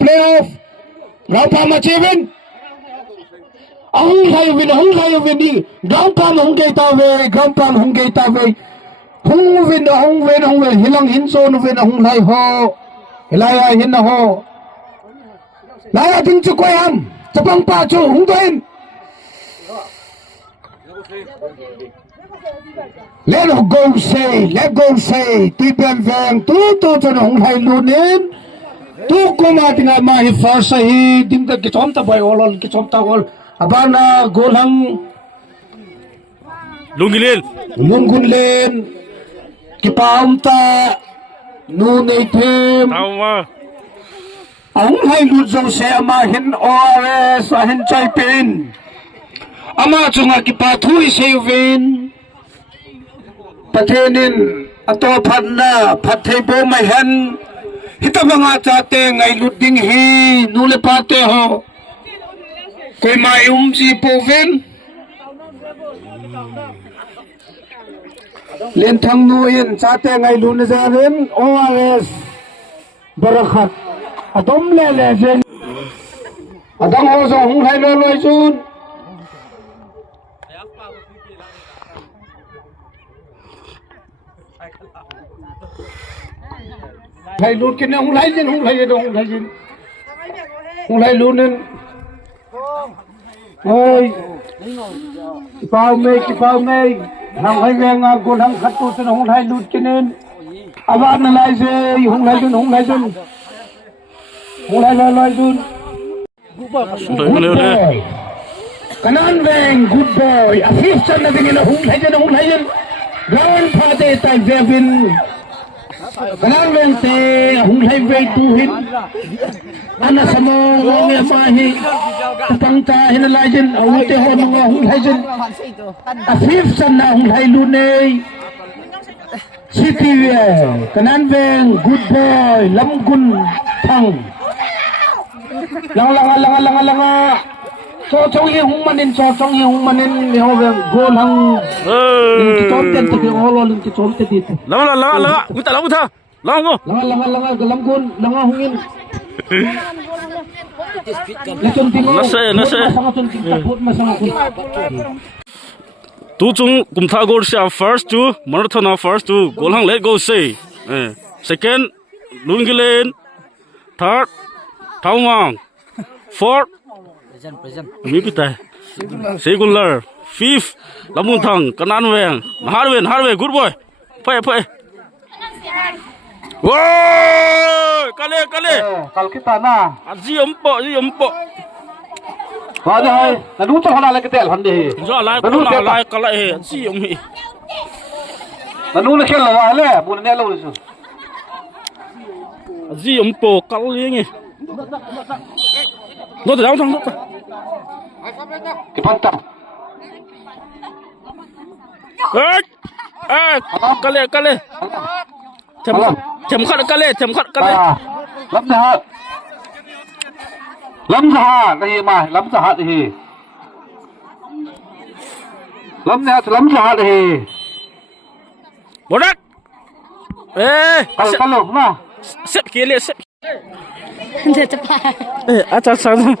playoff เราพามาชีวินhung thay win đi ground plan hung gây ta về ground plan hung gây ta về hung win hilang hin so no win hung lai ho hilaya hin ho lai ting chu ko am chapang pa chu hung toin let go say ti pen veng tu cho hung thay luôn in tu ko ma tinga ma hi first hi dim ta ki chom ta boy all ki chom ta all abana golang lungun len kipaum ta nu nei them ang hai lu zo se ama hin ores a hin chai pin ama chunga kipa thui sevin pathenin ato phanna phathei bo mai han hitamanga chate ngai luding hi nule pate ho कोई मायूम सी पोवेन लेन थंग नुइन चाते ngai lun zarin ORS barakat adom le jen adang ho zo hung hai loi chun hai lun kin hung hai jen hung hai lunen ơi kipau mei hang hai veng a gol hang khat tu sen hung hai lut kinen awan na lai se hung hai jun lai jun kanan veng good boy a fifth chan na dingin hung hai jun ground phate ta vevin kanan veng te hung hai vei tu hin ana samo nge mahi tangta hin lajin awute ho nge hung lajin afif sanna hung hai lunei city kanan veng good boy lamgun thang langa so chong ye hung manin ne ho veng gol hang ki chom ten te holo ling ki chom te dit langa uta la uta langa lamgun langa hungin tu chung kumtha gol sha first to marathon first to golhang let go say second lungilen third thawang fourth mi pitai segular fifth lamun thang kanan weng harwen good boy phai woi kale kal kita na ji umpo wa dai na du to hala la ketel han de jo la ko na la kala he ji umi na nu le khel la le bu ne lo su ji umpo kal yeng no de dang no ke panta kale chấm khát cái lắm ra hạt cái gì mà lắm ra hạt thì lắm ra hạt thì bố đất cái lồng mà xếp kia liệt xếp acha chang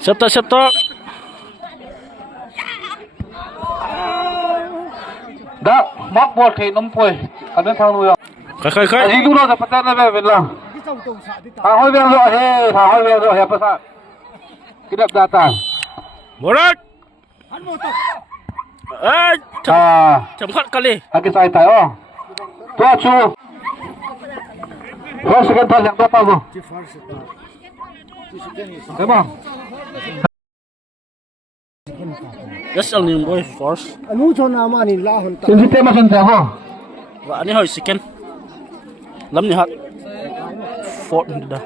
Sắp ta đã mắc bột thì nóng phơi còn đến thang nuôi khai gì lúc nào phải tên là về làm thả hơi về rồi hẹp sao cái đập đa tàn bột chấm khát cái gì cái sai tay ó tua chu first second third yang berapa bu memang yes only boy first anu cho nama ni la hon ta sistem macam tu ha wa ni hoi second lam ni hat fourth dah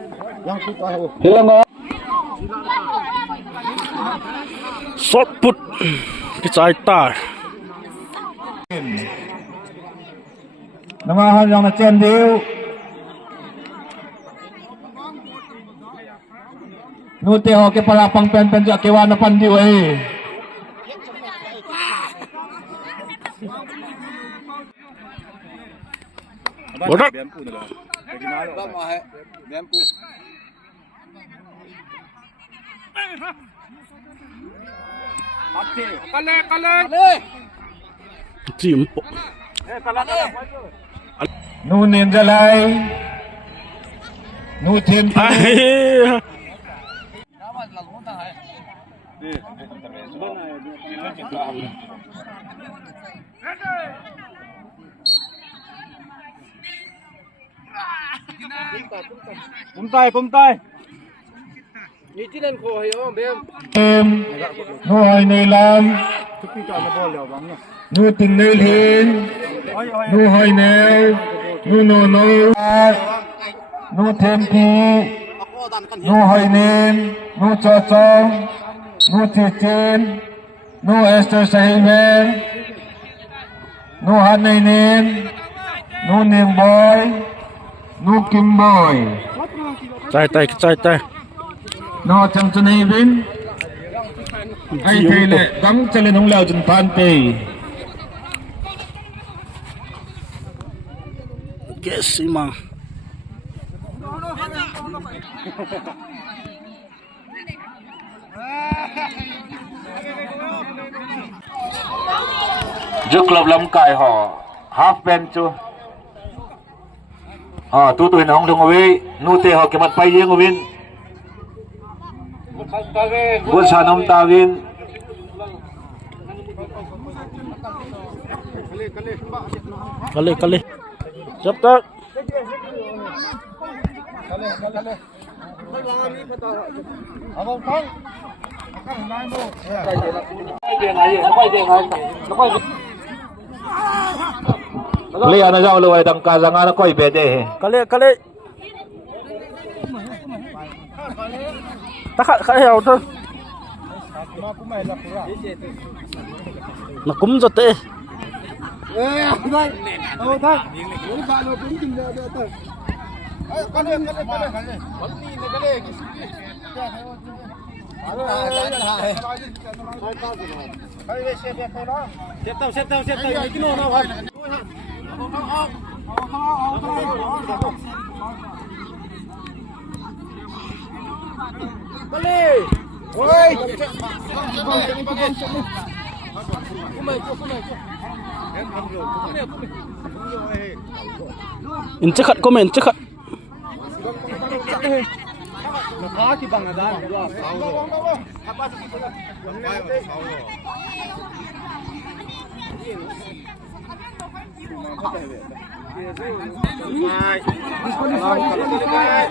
yang tu tahu hilang shot put cái trái tar nama hal yang macam dia nu te ho ke para pang pen pen ja ke wa na pan di wei Bodoh. Jimpo. nu nen ja lai nu thiên pi Cung tay. em nu hỏi này làm nu tình nơi lên nu hỏi nèo nu nô nô nu thêm pi nu hỏi nên nu cho nu chỉ trên nu Esther Sahimen nu hát này nên nu niềm boy nu kim boy Cai tay. nó chẳng cho này bên ai thấy lệ đắm cho lên không leo chân phan tì Yes, imang. trước club lâm cài họ half band chưa tu tuổi nó không đồng với nu tê họ cái mặt bay riêng của bên buôn sản ông ta viên Kali. Jap tak. Lihat aja kalau ada kazangan aku ibede. Kali. Tak heo thôi. Nó cũng giật tệ. Incekat komen cekat.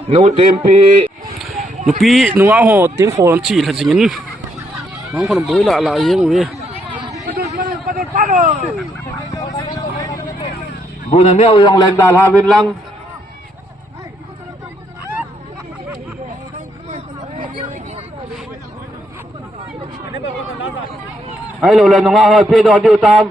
Nu tempi Nupi nunga ho tiếng hồ chỉ là dính. Nó còn bối lại yên rồi. bulan niya yung lendal havin lang. Ay lola nung ako pido di utam.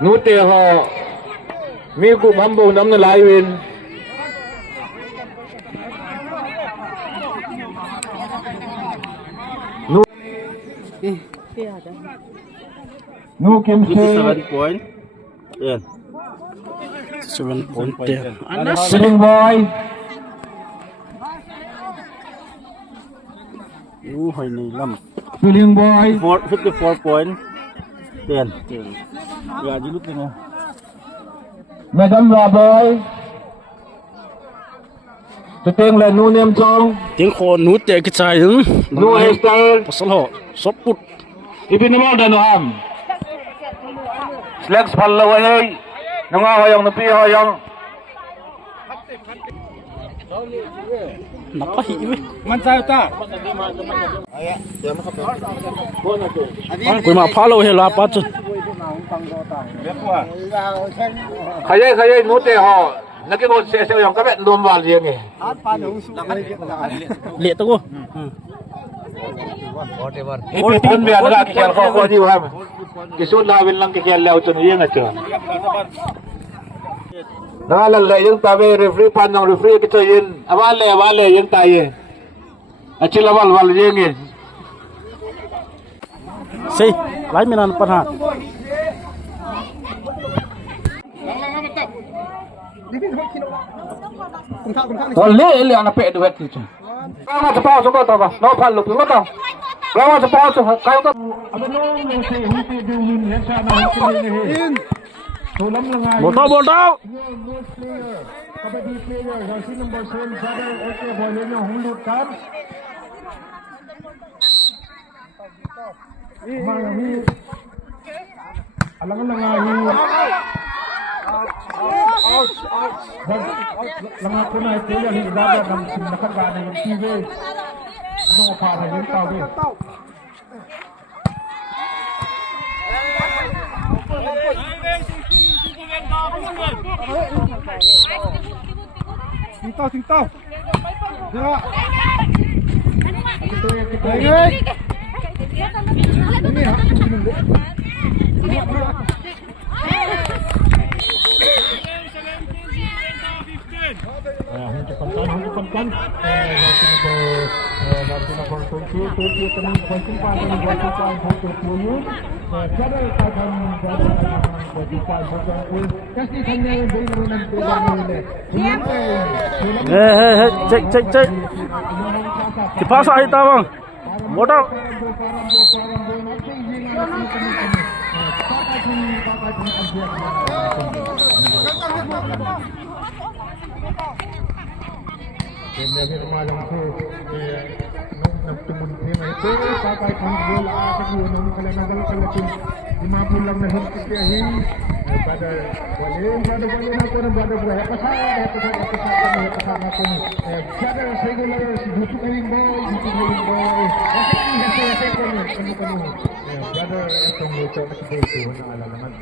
Nute ho mi ku mambo nam na layuin. Nu Kim Sing 7 point. Yan. 7 point. Sing boy. Hồi này lắm. Sing boy. 54 point. Tiền. Gà đi lúc này nè. Madam Ra boy. Tôi tên là Nu Niêm Chong. Tiếng khổ nút chạy cái trái hứng. Nu Esther. Pasal ho. Sop put. Ipinamaw dan Noam. Slags palaway. Nangahoyong napihoyong. Napahiwi. Man tayo ta. Kung mapalaw hela pa dyan. Kaya nute ho. Naging sesa yung kabet lumbal yung eh. Liit ako. Ipitin mo yan nga, kaya ko di ba? Kisulawin lang kikiyalaw ito niya nga ito. Nangalala yung tabi, referee, panong referee, kita yun. Awale, yung tayo. At sila wal yung yun. Say, lain minan panha. Wali, ang napit duwet dito. Kaya sa pauso ko ito ba? No, palo, pingo ito. Kaya sa pauso, kayo ito. Botaw. Kabadi player, jersey number 7, brother, okay, boleh niya hulutkan. Alang-alangahin. Langat ko na ito yan, hindi dapat ng nakagana yung TV. Ano para yung tabi? Sintaw. Dira. Ini ha. Hentikan. Nanti nomor 20 tenang penting pada membuat foto dulu. Jadi akan jadi foto. Kasih hanya beriman Cek. Dipaksa kita bang. Bodoh. Jadi malam tu nagtumun niya ito kakay kung bola akat yun ang kalanagal kalatin 50 lang na hintitiyahin pada wali na ko ng bada buhay pasama ko sada regular dito kayong boy kasi ko brother itong luto na si na alalaman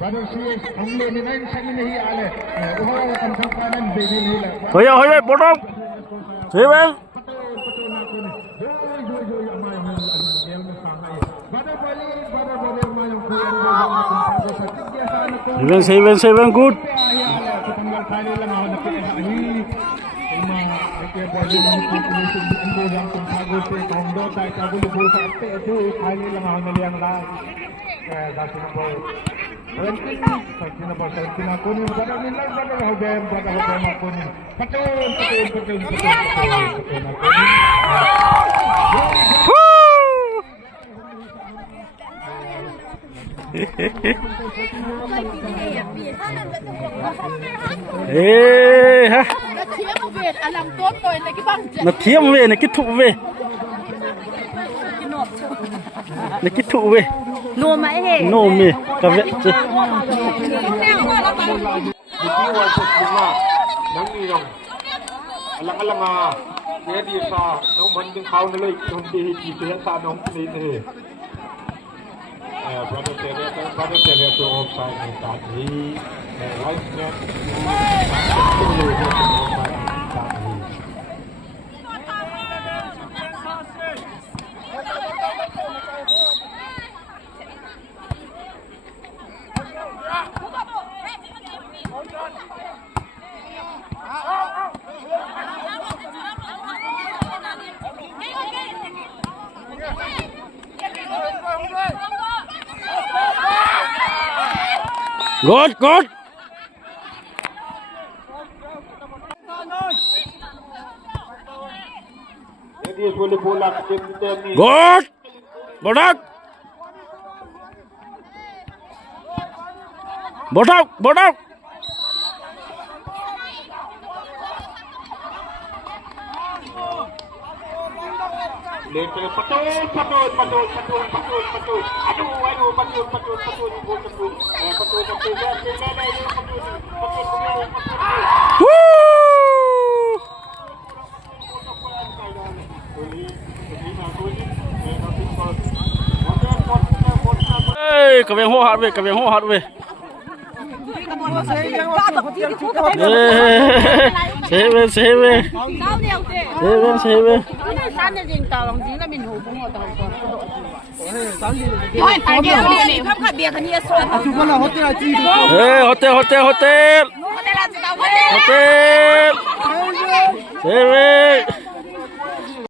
brother CS ang lenin sa minahiale uhaw ang kampanan bedil Hoy, bodoh. Sibel. Seven, good. Ha. Nó thiêm về này cái thụ về. Này cái thụ về. Nô mãi hề. Nô mì, cả vệ chứ. Alang-alang ready sa no manding kau nilai kundi kisihan sa nong ini. Brother Terry to offside ni tadi. Live-nya Good. Jadi boleh bola tim ni. Good. Bodoh. Lepas patut. Aduh, Hey, cái hô hạt về. 세베 호텔 세베